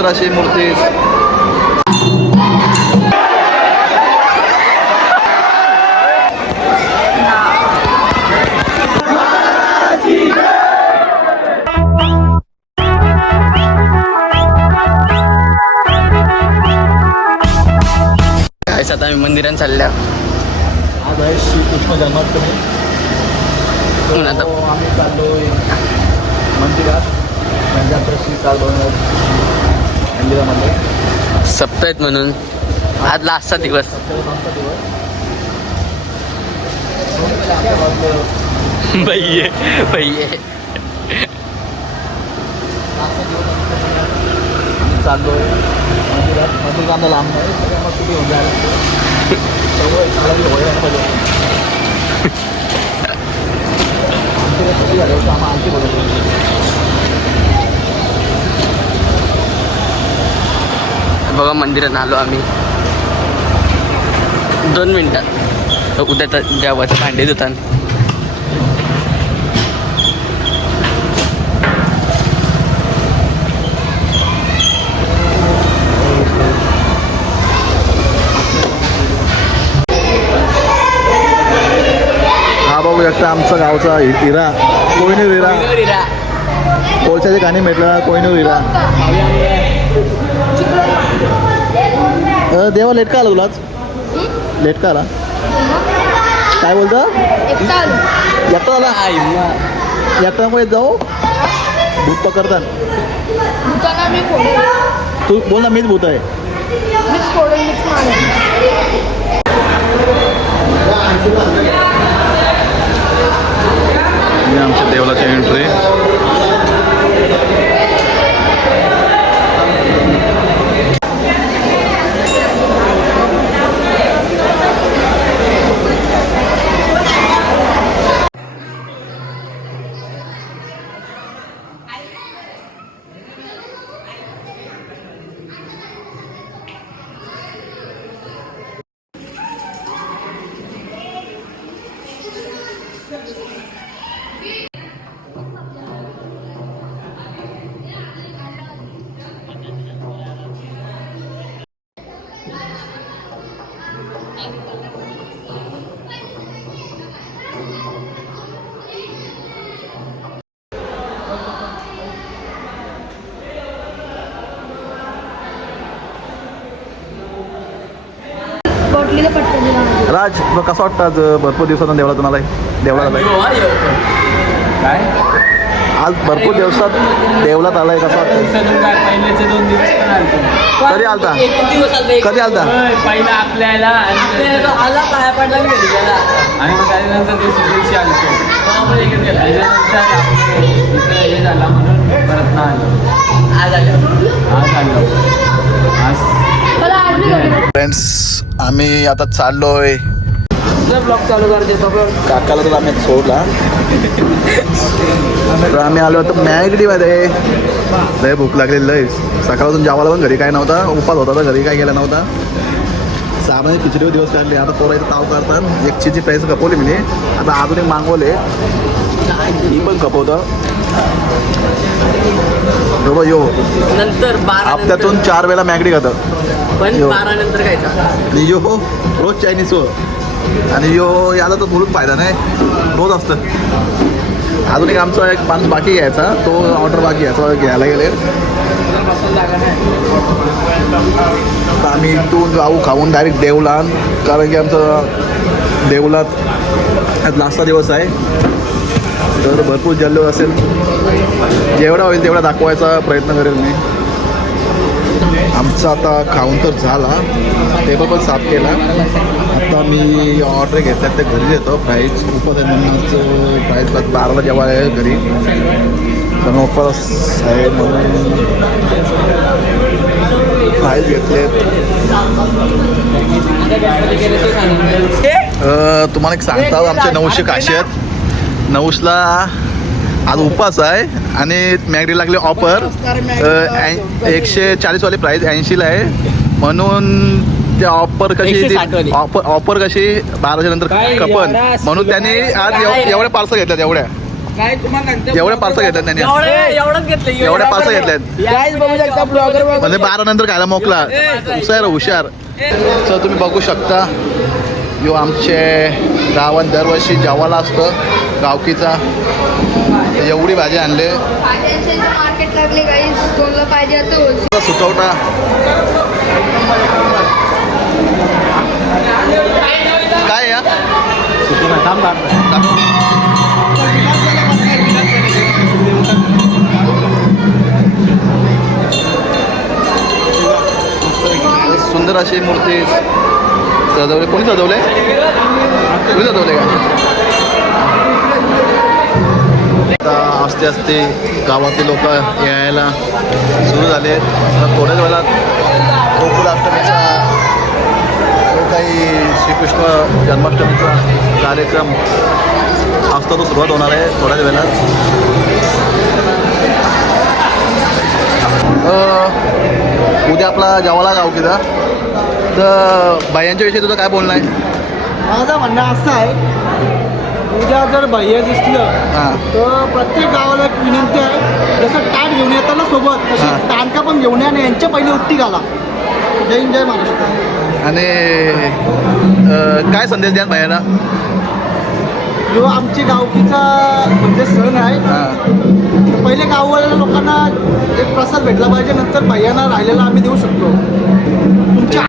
सुंदर अशी मूर्ती. आता आम्ही मंदिरात चालल्या. आज आहे श्रीकृष्ण जन्माष्टमी आता आम्ही चाललोय मंदिरात. पंजाब श्री काल मंदिरामध्ये? सप्पेत म्हणून. आज लास्टचा दिवस. भैये भैये. चाललोय. मंदिरात मंदिर कांदा लांब सगळ्या मग तुम्ही होऊन जायला आमची रेसिपी झाली होती आम्हाला आणखी बघतो बघा मंदिरात आलो आम्ही. दोन मिनिटात तर उद्या तर देवाचे भांडे धुतात हा बघू शकता आमचा गावचा हिरा. कोहिनूर हिरा. कोळशाचे गाणी भेटलं कोहिनूर हिरा. देवा लेट का आला तुलाच लेट का आला? काय बोलतो? एकटा आला. एकटा नको येत जाऊ? भूत पकडतात तू बोल ना मीच भूत आहे. मीच फोडून मीच मारेन. आमच्या देवळाची एंट्री राज तुला कसं वाटतं आज भरपूर दिवसातून देवळातून आलाय? देवळात आलाय. काय? आज भरपूर दिवसात देवळात आलाय कसं वाटतं कधी आलता? कधी आलता? पहिला आपल्याला आणि आला पाया पडला मी घरी गेला. आणि मग त्याच्यानंतर दुसऱ्या दिवशी आलतो. त्याच्यानंतर आपलं इथं झाला म्हणून परत ना आलो. आज आल्या आज आलो. आज मला आठवी फ्रेंड्स आम्ही आता चाललोय. ब्लॉग चालू काकाला तर आम्ही सोडला. तर आम्ही आलो होतो मॅगडी मध्ये लय भूक लागलेली लय. सकाळपासून जेवायला पण घरी काय नव्हता. उपास होता तर घरी काय गेला नव्हता. सामान्य खिचडीवर दिवस काढले. आता पोरायचं ताव करतात एक प्राईस कपवली मी आता अजून एक मागवले. ही पण कपवतं बाबा यो. नंतर बारा हप्त्यातून चार वेळा मॅगडी खातं पण यो. बारा नंतर खायचा. आणि यो रोज चायनीज हो आणि यो याला तर बोलून फायदा नाही. रोज असतं. अजून एक आमचा एक माणूस बाकी घ्यायचा. तो ऑर्डर बाकी घ्यायचा. घ्यायला गेले. तर आम्ही इथून जाऊ खाऊन डायरेक्ट देवलान. कारण की आमचं देवलात आज लास्टचा दिवस आहे. तर भरपूर जल्लोष असेल. जेवढा होईल तेवढा दाखवायचा प्रयत्न करेल मी. आमचा आता खाऊन तर झाला. टेबल पण साफ केला. आता मी ऑर्डर घेतल्या ते घरी येतो. प्राईज उपवास आहे म्हणून आज प्राईज बाराला जेव्हा आहे घरी. पण उपवास आहे म्हणून प्राईज घेतले तुम्हाला एक सांगता आमचे नऊशे काशी आहेत. नऊशला आज उपास आहे आणि मॅगडी लागली ऑफर. एकशे चाळीसवाली प्राईस ऐंशीला आहे. म्हणून ते ऑफर कशी 160 वाली. ऑफर ऑफर कशी बाराच्या नंतर कपन म्हणून त्यांनी आज एव- एवढ्या पार्सल घेतल्यात एवढ्या. काय तुम्हाला नंतर एवढे पार्सल घेतल्यात त्यांनी एवढे एवढंच घेतलं एवढे पार्सल घेतल्यात म्हणजे बारा नंतर खायला मोकला. हुशार हुशार. सर तुम्ही बघू शकता. यो आमचे गावात दरवर्षी जेवायला असतं. गावकीचा एवढी भाजी आणले. मार्केट लागले काही कोणाला पाहिजे आता सुचवटा काय या? सुंदर अशी मूर्ती सजवले. कोणी सजवले? कोणी सजवले का? आता असते आस्ते गावातले लोक यायला सुरू झाले. तर थोड्याच वेळात गोकुळाष्टमीचा जो काही श्रीकृष्ण जन्माष्टमीचा कार्यक्रम असतो तो सुरुवात होणार आहे थोड्याच वेळात. उद्या आपला जवाला गाव किदा तर बायांच्या विषयी तुझं काय बोलणं आहे? माझं म्हणणं असं आहे उद्या जर भैया दिसलं हां. तर प्रत्येक गावाला एक विनंती आहे जसं ताट घेऊन येताना सोबत. टाणका पण घेऊन या आणि यांच्या पहिले उत्ती घाला. जय हिंद जय महाराष्ट्र. आणि काय संदेश द्या बायांना जो आमची गावकीचा म्हणजे सण आहे. पहिले गाववाल्या लोकांना एक प्रसाद भेटला पाहिजे नंतर भैयांना राहिलेला आम्ही देऊ शकतो. तुमच्या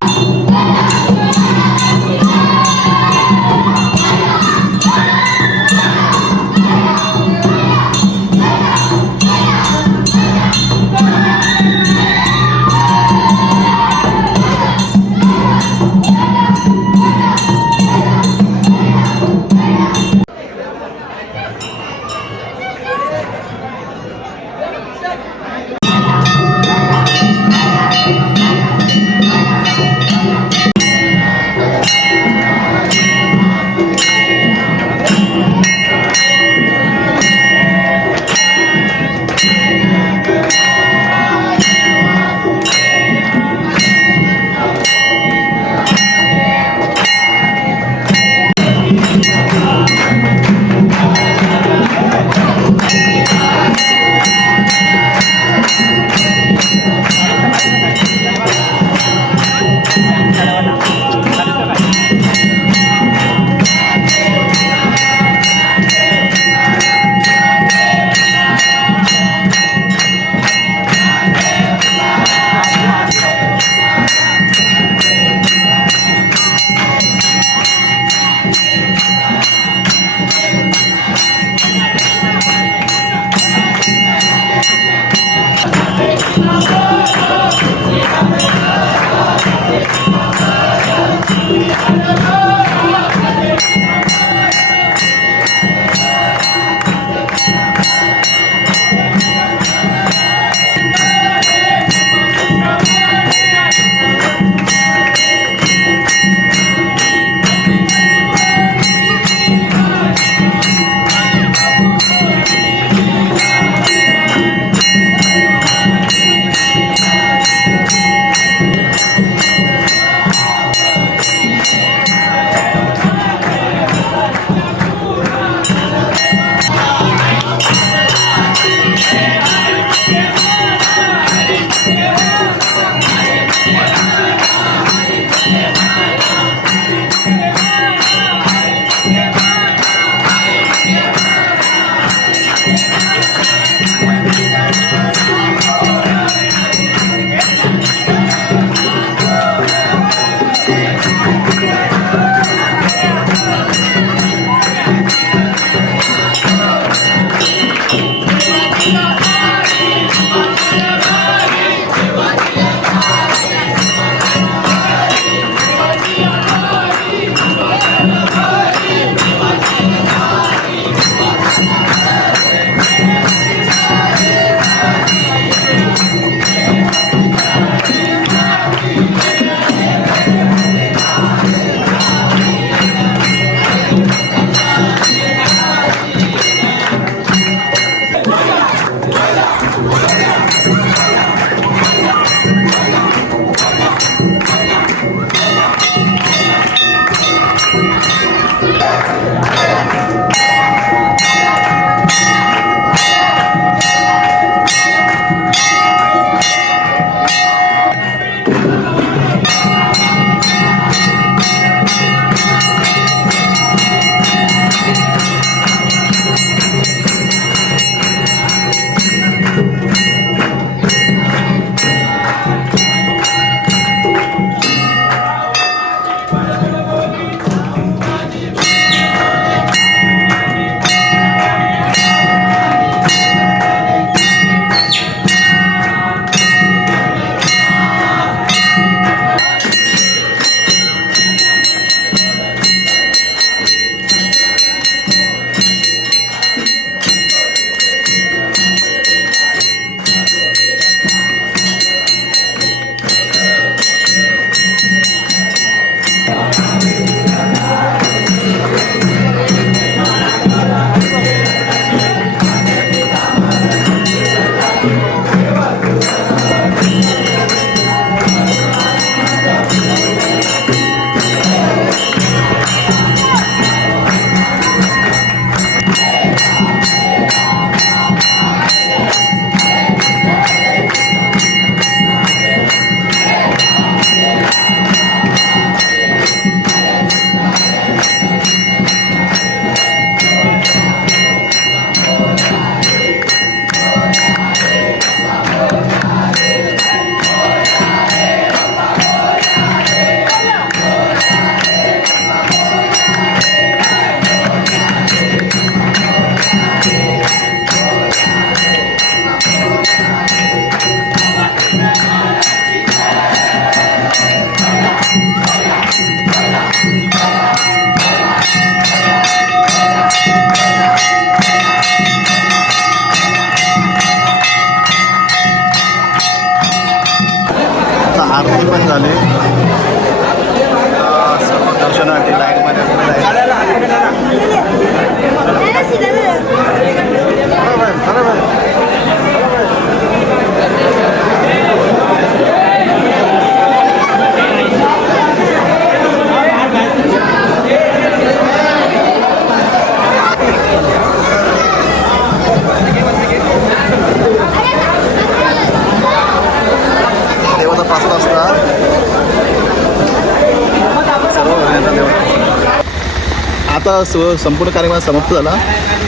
संपूर्ण कार्यक्रम समाप्त झाला.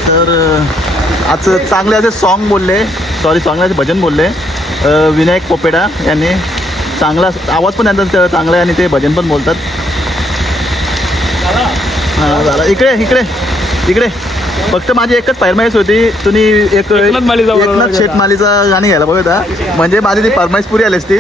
तर आज चांगले असे सॉन्ग बोलले. सॉरी चांगले भजन बोलले. विनायक पोपेडा यांनी चांगला आवाज पण त्यांचा चांगला आहे आणि ते भजन पण बोलतात. हां झालं. इकडे इकडे इकडे. फक्त माझी एकच फरमाईश होती. तुम्ही एक एकनाथ मालीचा बरोबर एकनाथ शेठ मालीचा गाणी घ्यायला बघत म्हणजे माझी ती फरमाईश पुरी आली असती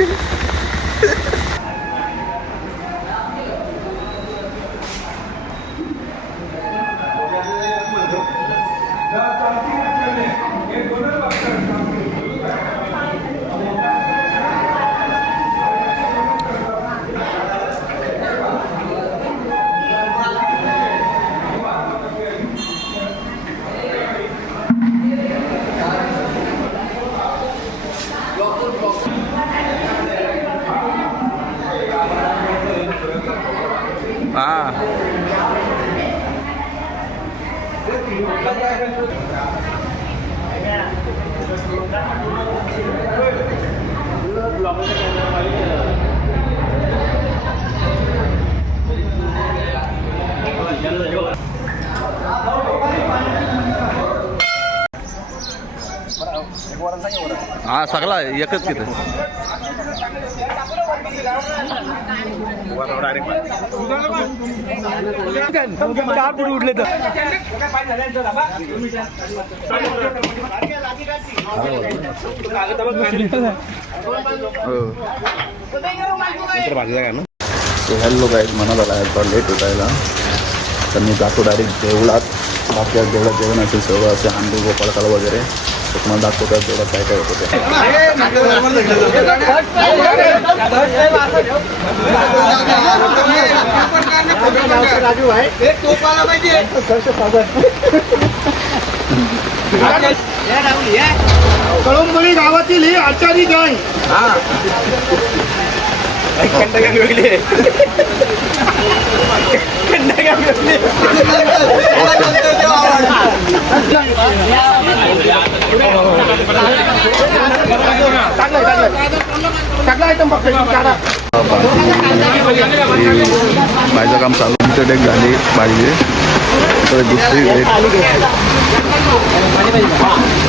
हा हा सगळा एकच तिथं सो हॅलो काय मनात आला आहे लेट उठायला तर मी जातो डायरेक्ट देवळात. बाकी देवळात जेवण असेल सर्व असे हांडू गोपाळकाळ वगैरे. तर तुम्हाला दाखवतात देवळात काय काय होतं कळंबोली गावातील ही आचारी गाय सगळा माझं काम चालू आमच्या डेक झाली भाजी तर दुसरी डेक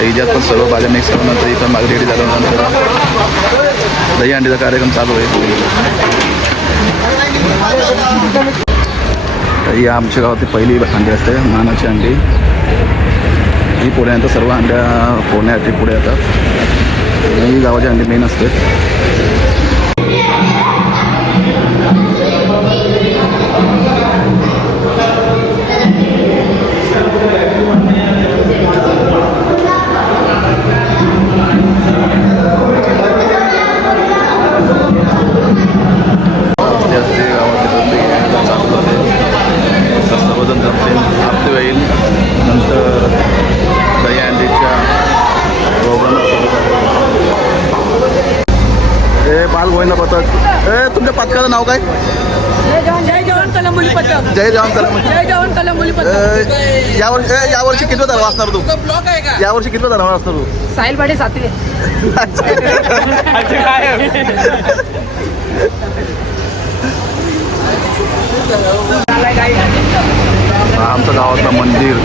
हिच्यात पण सर्व भाज्या मिक्स करून नंतर ही पण रेडी झाल्यानंतर दही अंडीचा कार्यक्रम चालू आहे. ही आमच्या गावातली पहिली अंडी असते मानाची अंडी ही पुण्यानंतर सर्व अंड्या फोडण्यासाठी पुढे येतात. गावाची अंडी मेन असते. किती धर्म असणार तू? यावर्षी किती धर्म असणार तू? साहिल पाटील सातवे हा आमचं गावातलं मंदिर.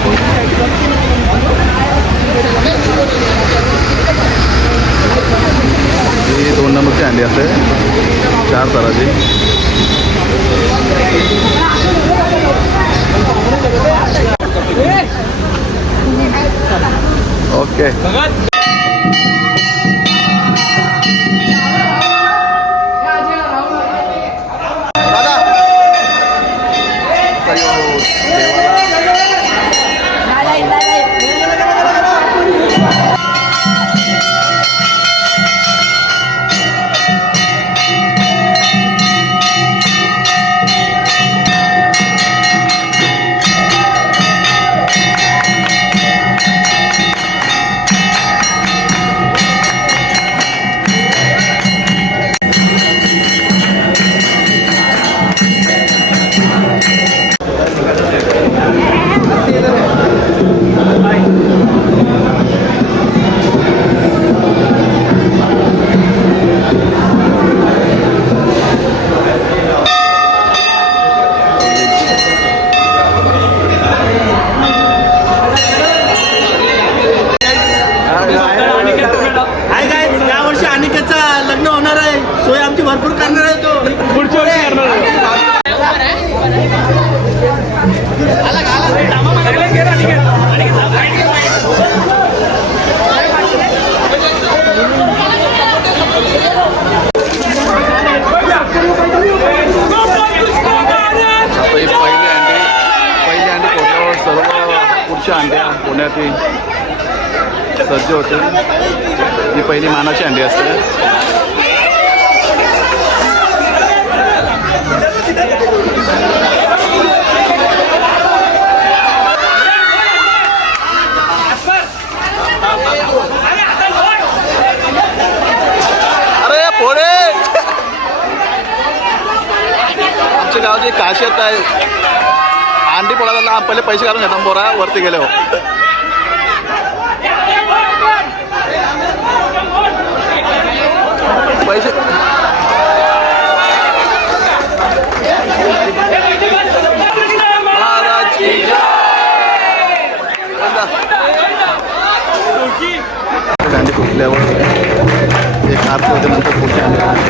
ही दोन नंबरची अंडी असते. चार तराची. ओके दादा गावाची आहे अंडी पोळायला पहिले पैसे घालून घेतात बोरा वरती गेले हो. पैसे कांदे की फुटल्यावर एक हात होते नंतर पुढच्या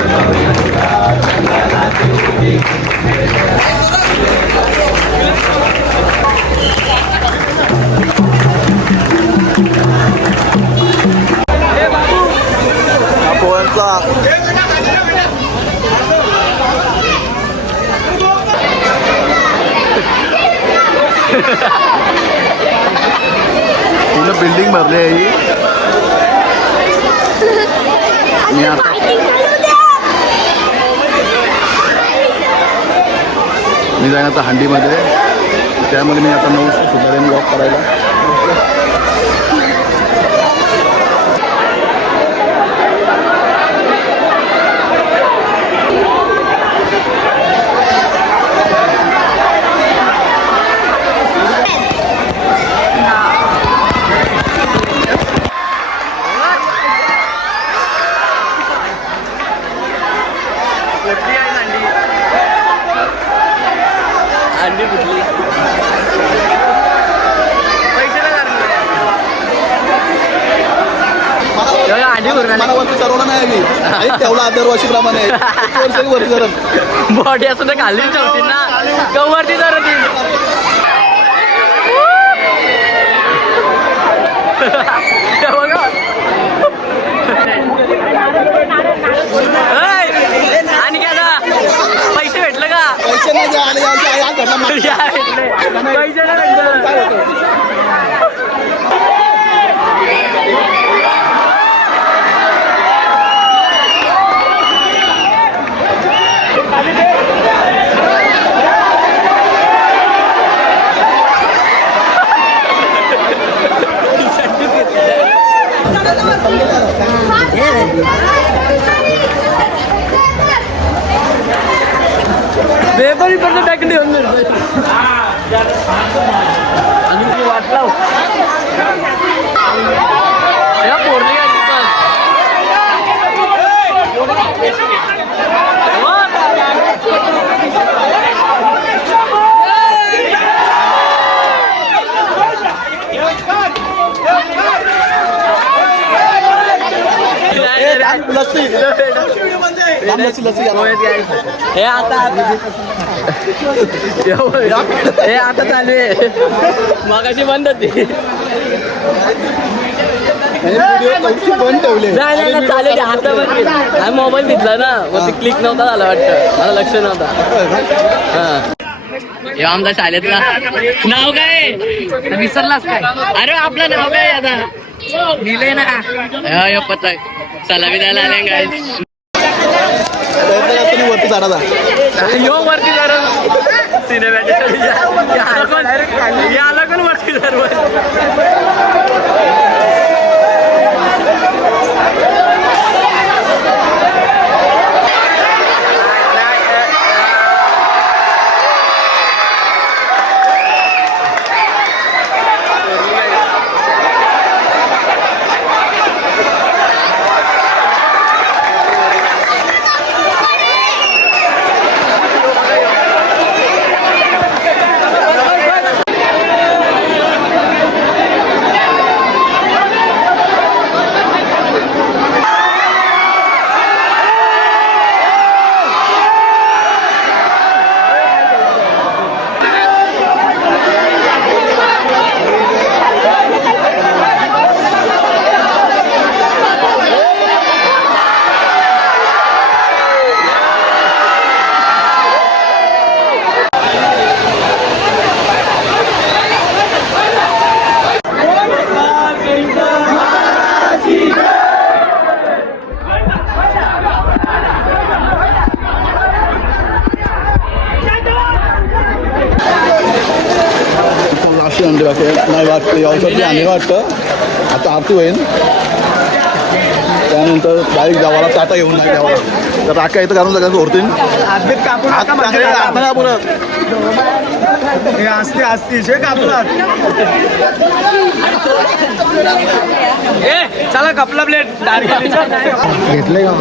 हा पोळ्यांचा पूर्ण बिल्डिंग भरली आहे ही मी आता मी जाईन आता हंडीमध्ये त्यामुळे मी आता नऊ सुधारेन वॉक करायला अंडी फुटली अंडी मला वरती सरवलं नाही आई तेवढा दरवर्षीप्रमाणे वर्षी वरती धरण? बॉडी तर खाली ठेवतील ना. कवरती. ऐ, आणि काय पैसे भेटले का? पैसे नाही पैसे नाही बेबरी पण टाकली होणार. आणि तू वाटला हो. या पोरली लस्सी. लस्सी. हे आता हे आता चालू आहे. मगाशी बंद होती. व्हिडिओ कौशिक बंद ठेवले. नाही नाही नाही, चालू आहे आता मोबाईल घेतला ना. मग ते क्लिक नव्हता झाला वाटतं. मला लक्ष नव्हता. हा. हे आमचा शाळेतला. नाव काय? विसरलास काय? अरे आपलं नाव काय आता? Delay na ah. Ayaw, patay. Salamin na lang guys. तुम्ही वरती चढा जा यो वरती जरा सिनेमॅटिक या आला कोण वरती जरा यावर्षी आम्ही वाटतं. आता आरती होईल. त्यानंतर डायरेक्ट गावाला चाटा येऊन नाही गावाला तर राख्या इथं घालून सगळ्यांचं पुरत असते असते शे कापला चला कपला प्लेट घेतले का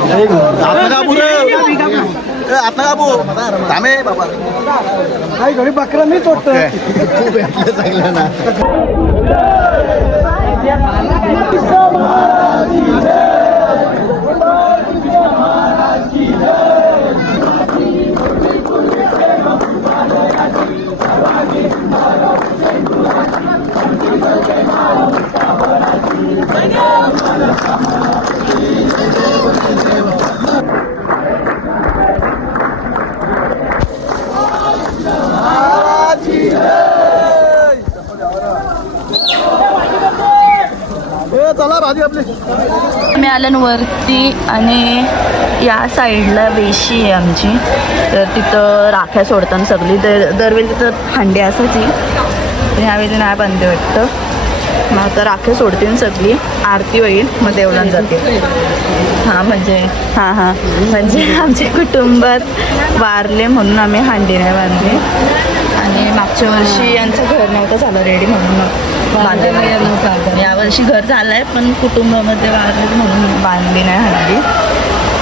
हात का पुरं हात का कापू. थांबे बाबा. घरी बकरा मी तोडतो तू भेटलं चांगलं ना. चला भाजी आपली. मी आलं वरती आणि या साईडला वेशी आहे आमची. तर तिथं राख्या सोडताना सगळी. दर दरवेळी तिथं हांडी असायची. तर ह्यावेळी नाही बांधते वाटतं. मग आता राखे सोडतील सगळी. आरती होईल मग देवळात जाते. हां म्हणजे हां हां. म्हणजे आमच्या कुटुंबात वारले म्हणून आम्ही हांडी नाही बांधली. आणि मागच्या वर्षी यांचं घर नव्हतं झालं रेडी म्हणून. मग बांधलं यावर्षी घर झालं आहे पण कुटुंबामध्ये म्हणून बांधली नाही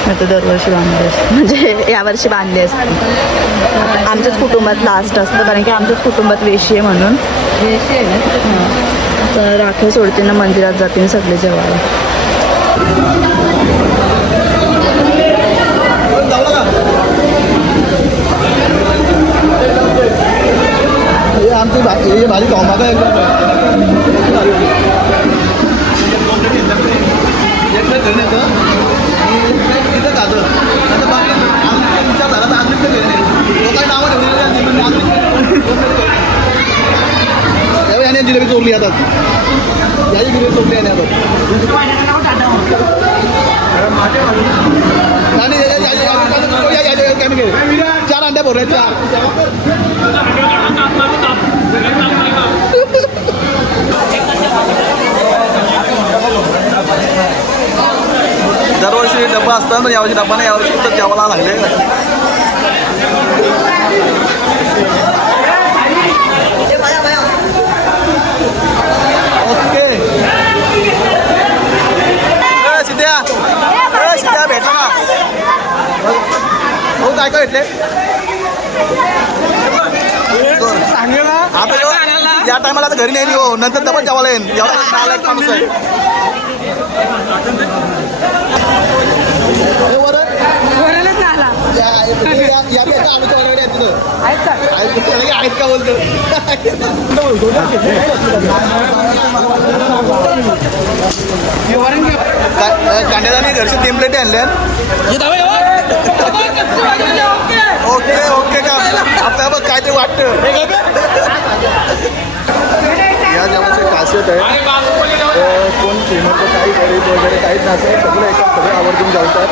नाही तर दरवर्षी बांधली असते. म्हणजे यावर्षी बांधली असते. आमच्याच कुटुंबात लास्ट असतं कारण की आमच्याच कुटुंबात वेशी आहे म्हणून. हां. तर राखे सोडतीनं मंदिरात जातील सगळे जेवायला. ती हे भाजी खाऊ तिथं खातं आता बाकी विचार झाला तर आजून तर लोकांनी नावं ठेवलेली याने जिलेबी चोरली आता याही जिलेबी चोरली याने आता आणि त्या बोराच्या दरवर्षी डब्बा असतं पण यावर्षी डब्बा नाही यावर्षी तर जेवायला लागले. सिद्ध्या सिद्ध्या भेटला. भाऊ काय काय भेटले? आता या टायमाला आता घरी नाही हो नंतर डबल जेवायला येईन. एवढा आहेत का? बोलतो का- कांद्यादाने घरचे तीन प्लेटी आणल्या ओके ओके का? आपल्याला बघ काय ते वाटतं या जेवणाची खासियत आहे कोण श्रीमंत काही गरीब वगैरे काहीच नसेल सगळं एका सगळं आवर्जून जेवतात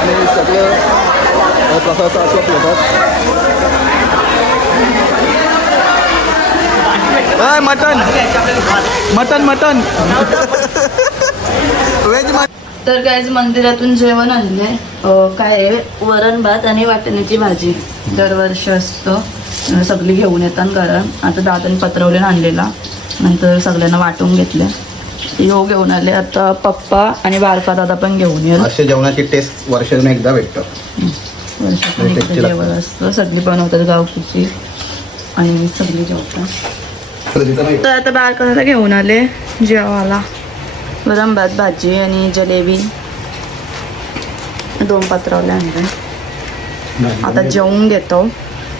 आणि सगळं अं, प्रसादाचा आस्वाद घेतात. अय, mutton mutton mutton veg mutton तर काय मंदिरातून जेवण आणलंय. अं, काय आहे, वरण भात आणि वाटण्याची भाजी. दरवर्षी असतं. सगळी घेऊन येतात कारण. आता दादाने पत्रवले आणलेला. नंतर सगळ्यांना वाटून घेतले. यो घेऊन आले. आता पप्पा आणि बारका दादा पण घेऊन येईल. असे जेवणाची टेस्ट वर्षातून एकदा भेटतं. वर्षातून एकदा टेस्टी जेवण असतं. सगळी बनवतात गावकीची आणि सगळी जेवतात. तर आता बारका दादा घेऊन आले जेवायला. गरम भात भाजी आणि जलेबी. दोन पत्रवले आणले आता जेवून घेतो.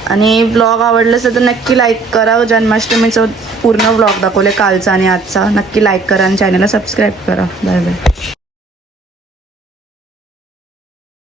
आणि ब्लॉग आवडलं असेल तर नक्की लाईक करा. जन्माष्टमीचं पूर्ण ब्लॉग दाखवले कालचा आणि आजचा. नक्की लाईक करा आणि चॅनलला सबस्क्राईब करा. Bye bye